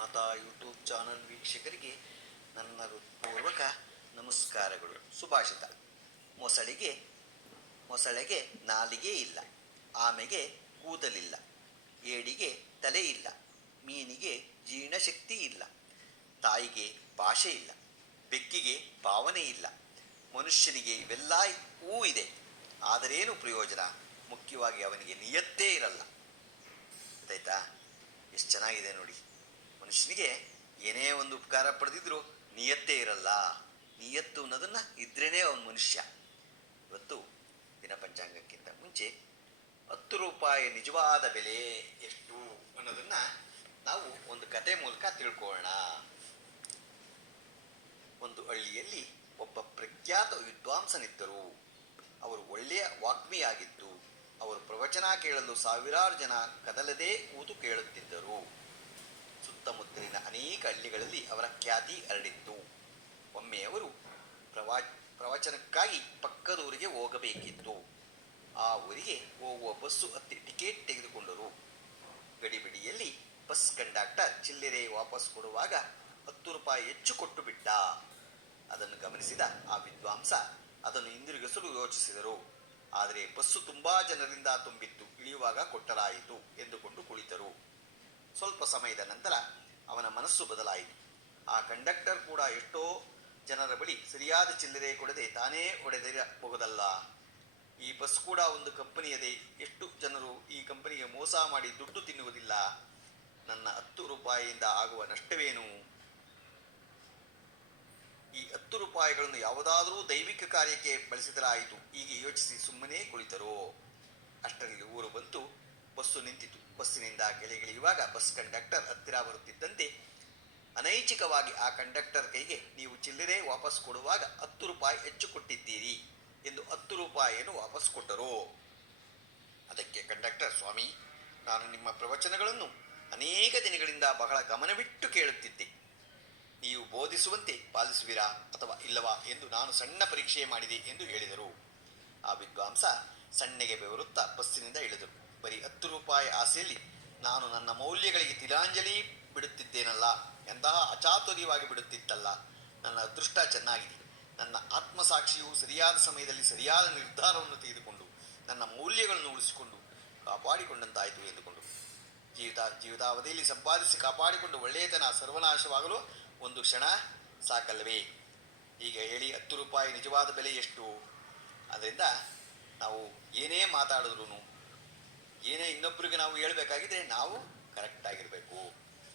ಮಾತಾ YouTube channel ವೀಕ್ಷಕರಿಗೆ ನನ್ನ ಹೃತ್ಪೂರ್ವಕ ನಮಸ್ಕಾರಗಳು. ಸುಭಾಷಿತ. ಮೊಸಳೆಗೆ ನಾಲಿಗೆ ಇಲ್ಲ, ಆಮೆಗೆ ಕೂದಲಿಲ್ಲ, ಏಡಿಗೆ ತಲೆ ಇಲ್ಲ, ಮೀನಿಗೆ ಜೀರ್ಣಶಕ್ತಿ ಇಲ್ಲ, ತಾಯಿಗೆ ಭಾಷೆ ಇಲ್ಲ, ಬೆಕ್ಕಿಗೆ ಭಾವನೆ ಇಲ್ಲ, ಮನುಷ್ಯನಿಗೆ ಇವೆಲ್ಲವೂ ಇದೆ, ಆದರೇನು ಪ್ರಯೋಜನ? ಮುಖ್ಯವಾಗಿ ಅವನಿಗೆ ನಿಯತ್ತೇ ಇರಲ್ಲ. ಗೊತ್ತಾಯ್ತಾ? ಎಷ್ಟು ಚೆನ್ನಾಗಿದೆ ನೋಡಿ. ಮನುಷ್ಯನಿಗೆ ಏನೇ ಒಂದು ಉಪಕಾರ ಪಡೆದಿದ್ರು ನಿಯತ್ತೇ ಇರಲ್ಲ. ನಿಯತ್ತು ಅನ್ನೋದನ್ನ ಇದ್ರೇನೆ ಅವನು ಮನುಷ್ಯ. ಇವತ್ತು ದಿನ ಪಂಚಾಂಗಕ್ಕಿಂತ ಮುಂಚೆ 10 ರೂಪಾಯಿ ನಿಜವಾದ ಬೆಲೆ ಎಷ್ಟು ಅನ್ನೋದನ್ನ ನಾವು ಒಂದು ಕತೆ ಮೂಲಕ ತಿಳ್ಕೊಳ್ಳೋಣ. ಒಂದು ಹಳ್ಳಿಯಲ್ಲಿ ಒಬ್ಬ ಪ್ರಖ್ಯಾತ ವಿದ್ವಾಂಸನಿದ್ದರು. ಅವರು ಒಳ್ಳೆಯ ವಾಗ್ಮಿಯಾಗಿದ್ದು, ಅವರು ಪ್ರವಚನ ಕೇಳಲು ಸಾವಿರಾರು ಜನ ಕದಲದೇ ಕೂತು ಕೇಳುತ್ತಿದ್ದರು. ಸುತ್ತಮುತ್ತಲಿನ ಅನೇಕ ಹಳ್ಳಿಗಳಲ್ಲಿ ಅವರ ಖ್ಯಾತಿ ಹರಡಿತ್ತು. ಒಮ್ಮೆ ಅವರು ಪ್ರವಚನಕ್ಕಾಗಿ ಪಕ್ಕದ ಊರಿಗೆ ಹೋಗಬೇಕಿತ್ತು. ಆ ಊರಿಗೆ ಹೋಗುವ ಬಸ್ಸು ಹತ್ತಿ ಟಿಕೆಟ್ ತೆಗೆದುಕೊಂಡರು. ಗಡಿಬಿಡಿಯಲ್ಲಿ ಬಸ್ ಕಂಡಕ್ಟರ್ ಚಿಲ್ಲರೆ ವಾಪಸ್ ಕೊಡುವಾಗ 10 ರೂಪಾಯಿ ಹೆಚ್ಚು ಕೊಟ್ಟು ಬಿಟ್ಟ. ಅದನ್ನು ಗಮನಿಸಿದ ಆ ವಿದ್ವಾಂಸ ಅದನ್ನು ಹಿಂದಿರುಗಿಸಲು ಯೋಚಿಸಿದರು. ಆದರೆ ಬಸ್ಸು ತುಂಬಾ ಜನರಿಂದ ತುಂಬಿತ್ತು, ಇಳಿಯುವಾಗ ಕೊಟ್ಟಲಾಯಿತು ಎಂದುಕೊಂಡು ಕುಳಿತರು. ಸ್ವಲ್ಪ ಸಮಯದ ನಂತರ ಅವನ ಮನಸ್ಸು ಬದಲಾಯಿತು. ಆ ಕಂಡಕ್ಟರ್ ಕೂಡ ಎಷ್ಟೋ ಜನರ ಬಳಿ ಸರಿಯಾದ ಚಿಲ್ಲರೆ ಕೊಡದೆ ತಾನೇ ಹೊಡೆದಿರಬಹುದಲ್ಲ. ಈ ಬಸ್ ಕೂಡ ಒಂದು ಕಂಪನಿಯದೇ. ಎಷ್ಟು ಜನರು ಈ ಕಂಪನಿಗೆ ಮೋಸ ಮಾಡಿ ದುಡ್ಡು ತಿನ್ನುವುದಿಲ್ಲ? ನನ್ನ 10 ರೂಪಾಯಿಯಿಂದ ಆಗುವ ನಷ್ಟವೇನು? ಈ 10 ರೂಪಾಯಿಗಳನ್ನು ಯಾವುದಾದರೂ ದೈವಿಕ ಕಾರ್ಯಕ್ಕೆ ಬಳಸಿದರಾಯಿತು. ಹೀಗೆ ಯೋಚಿಸಿ ಸುಮ್ಮನೆ ಕುಳಿತರು. ಅಷ್ಟರಲ್ಲಿ ಊರು ಬಂತು. ಬಸ್ಸು ನಿಂತಿತು. ಬಸ್ಸಿನಿಂದ ಕೆಳಗಿಳಿಯುವಾಗ ಬಸ್ ಕಂಡಕ್ಟರ್ ಹತ್ತಿರ ಬರುತ್ತಿದ್ದಂತೆ ಅನೈಚ್ಛಿಕವಾಗಿ ಆ ಕಂಡಕ್ಟರ್ ಕೈಗೆ, ನೀವು ಚಿಲ್ಲರೆ ವಾಪಸ್ ಕೊಡುವಾಗ 10 ರೂಪಾಯಿ ಹೆಚ್ಚು ಕೊಟ್ಟಿದ್ದೀರಿ ಎಂದು 10 ರೂಪಾಯಿಯನ್ನು ವಾಪಸ್ ಕೊಟ್ಟರು. ಅದಕ್ಕೆ ಕಂಡಕ್ಟರ್, ಸ್ವಾಮಿ, ನಾನು ನಿಮ್ಮ ಪ್ರವಚನಗಳನ್ನು ಅನೇಕ ದಿನಗಳಿಂದ ಬಹಳ ಗಮನವಿಟ್ಟು ಕೇಳುತ್ತಿದ್ದೆ. ನೀವು ಬೋಧಿಸುವಂತೆ ಪಾಲಿಸುವಿರಾ ಅಥವಾ ಇಲ್ಲವಾ ಎಂದು ನಾನು ಸಣ್ಣ ಪರೀಕ್ಷೆ ಮಾಡಿದೆ ಎಂದು ಹೇಳಿದರು. ಆ ವಿದ್ವಾಂಸ ಸಣ್ಣಗೆ ಬೆವರುತ್ತಾ ಬಸ್ಸಿನಿಂದ ಇಳಿದರು. ಬರೀ 10 ರೂಪಾಯಿ ಆಸೆಯಲ್ಲಿ ನಾನು ನನ್ನ ಮೌಲ್ಯಗಳಿಗೆ ತಿಲಾಂಜಲಿ ಬಿಡುತ್ತಿದ್ದೇನಲ್ಲ, ಎಂತಹ ಅಚಾತುರ್ಯವಾಗಿ ಬಿಡುತ್ತಿತ್ತಲ್ಲ. ನನ್ನ ಅದೃಷ್ಟ ಚೆನ್ನಾಗಿದೆ. ನನ್ನ ಆತ್ಮಸಾಕ್ಷಿಯು ಸರಿಯಾದ ಸಮಯದಲ್ಲಿ ಸರಿಯಾದ ನಿರ್ಧಾರವನ್ನು ತೆಗೆದುಕೊಂಡು ನನ್ನ ಮೌಲ್ಯಗಳನ್ನು ಉಳಿಸಿಕೊಂಡು ಕಾಪಾಡಿಕೊಂಡಂತಾಯಿತು ಎಂದುಕೊಂಡು ಜೀವಿತಾವಧಿಯಲ್ಲಿ ಸಂಪಾದಿಸಿ ಕಾಪಾಡಿಕೊಂಡು ಒಳ್ಳೆಯತನ ಸರ್ವನಾಶವಾಗಲು ಒಂದು ಕ್ಷಣ ಸಾಕಲ್ಲವೇ? ಈಗ ಹೇಳಿ, 10 ರೂಪಾಯಿ ನಿಜವಾದ ಬೆಲೆ ಎಷ್ಟು? ಅದರಿಂದ ನಾವು ಏನೇ ಮಾತಾಡಿದ್ರು, ಏನೇ ಇನ್ನೊಬ್ಬರಿಗೆ ನಾವು ಹೇಳ್ಬೇಕಾಗಿದ್ರೆ ನಾವು ಕರೆಕ್ಟ್ ಆಗಿರ್ಬೇಕು.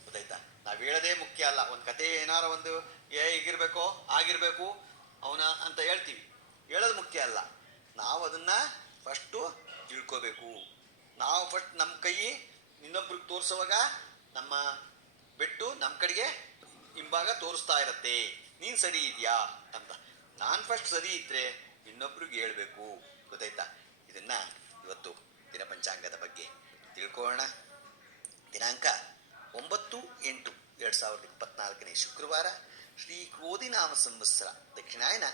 ಗೊತ್ತಾಯ್ತಾ? ನಾವು ಹೇಳೋದೇ ಮುಖ್ಯ ಅಲ್ಲ. ಒಂದು ಕತೆ ಏನಾರ ಒಂದು ಹೀಗಿರ್ಬೇಕೋ ಆಗಿರ್ಬೇಕು ಅವನ ಅಂತ ಹೇಳ್ತೀವಿ, ಹೇಳೋದು ಮುಖ್ಯ ಅಲ್ಲ. ನಾವು ಅದನ್ನ ಫಸ್ಟು ತಿಳ್ಕೋಬೇಕು. ನಾವು ಫಸ್ಟ್ ನಮ್ಮ ಕೈ ಇನ್ನೊಬ್ರಿಗೆ ತೋರಿಸುವಾಗ ನಮ್ಮ ಬೆಟ್ಟು ನಮ್ಮ ಕಡೆಗೆ ಹಿಂಭಾಗ ತೋರಿಸ್ತಾ ಇರತ್ತೆ, ನೀನು ಸರಿ ಇದೆಯಾ ಅಂತ. ನಾನು ಫಸ್ಟ್ ಸರಿ ಇದ್ರೆ ಇನ್ನೊಬ್ರಿಗೆ ಹೇಳ್ಬೇಕು. ಗೊತ್ತಾಯ್ತಾ? ಇದನ್ನ ಇವತ್ತು ದಿನ ಪಂಚಾಂಗದ ಬಗ್ಗೆ ತಿಳ್ಕೊಳ್ಳೋಣ. ದಿನಾಂಕ 9/8/2024 ಶುಕ್ರವಾರ, ಶ್ರೀ ಕ್ರೋಧಿನಾಮ ಸಂವತ್ಸರ, ದಕ್ಷಿಣಾಯನ,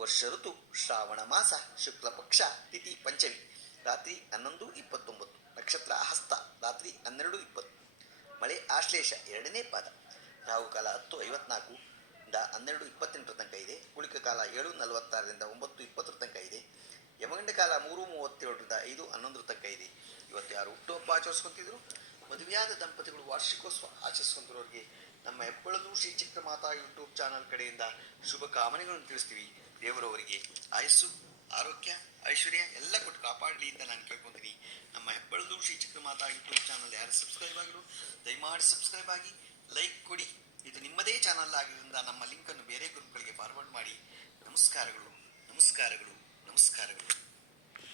ವರ್ಷ ಋತು ಶ್ರಾವಣ ಮಾಸ, ಶುಕ್ಲ ಪಕ್ಷ, ತಿಥಿ ಪಂಚಮಿ, ರಾತ್ರಿ 11:29, ನಕ್ಷತ್ರ ಹಸ್ತ, ರಾತ್ರಿ 12:20, ಮಳೆ ಆಶ್ಲೇಷ 2ನೇ ಪಾದ, ರಾಹುಕಾಲ 10:54 12:28 ತನಕ ಇದೆ. ಕುಳಿಕ ಕಾಲ 7:46 9:20 ತನಕ ಇದೆ. ಯಮಗಂಡ ಕಾಲ 3:37 5:11 ತನಕ ಇದೆ. ಇವತ್ತು ಯಾರು ಹುಟ್ಟುಹಬ್ಬ ಆಚರಿಸ್ಕೊಂತಿದ್ರು, ಮದುವೆಯಾದ ದಂಪತಿಗಳು ವಾರ್ಷಿಕೋತ್ಸವ ಆಚರಿಸ್ಕೊಂತಿರೋರಿಗೆ ನಮ್ಮ ಹೆಬ್ಬಳದು ಶ್ರೀ ಚಿಕ್ಕಮಾತಾ ಯೂಟ್ಯೂಬ್ ಚಾನಲ್ ಕಡೆಯಿಂದ ಶುಭ ಕಾಮನೆಗಳನ್ನು ತಿಳಿಸ್ತೀವಿ. ದೇವರವರಿಗೆ ಆಯಸ್ಸು, ಆರೋಗ್ಯ, ಐಶ್ವರ್ಯ ಎಲ್ಲ ಕೊಟ್ಟು ಕಾಪಾಡಲಿ ಅಂತ ನಾನು ಕೇಳ್ಕೊತೀನಿ. ನಮ್ಮ ಹೆಬ್ಬಳದು ಶ್ರೀ ಚಿಕ್ಕಮಾತಾ ಯೂಟ್ಯೂಬ್ ಚಾನಲ್ ಯಾರು ಸಬ್ಸ್ಕ್ರೈಬ್ ಆಗಿರೋ ದಯಮಾಡಿ ಸಬ್ಸ್ಕ್ರೈಬ್ ಆಗಿ, ಲೈಕ್ ಕೊಡಿ. ಇದು ನಿಮ್ಮದೇ ಚಾನಲ್ ಆಗಿರೋದ್ರಿಂದ ನಮ್ಮ ಲಿಂಕನ್ನು ಬೇರೆ ಗ್ರೂಪ್ಗಳಿಗೆ ಫಾರ್ವರ್ಡ್ ಮಾಡಿ. ನಮಸ್ಕಾರಗಳು, ನಮಸ್ಕಾರಗಳು, ನಮಸ್ಕಾರಗಳು.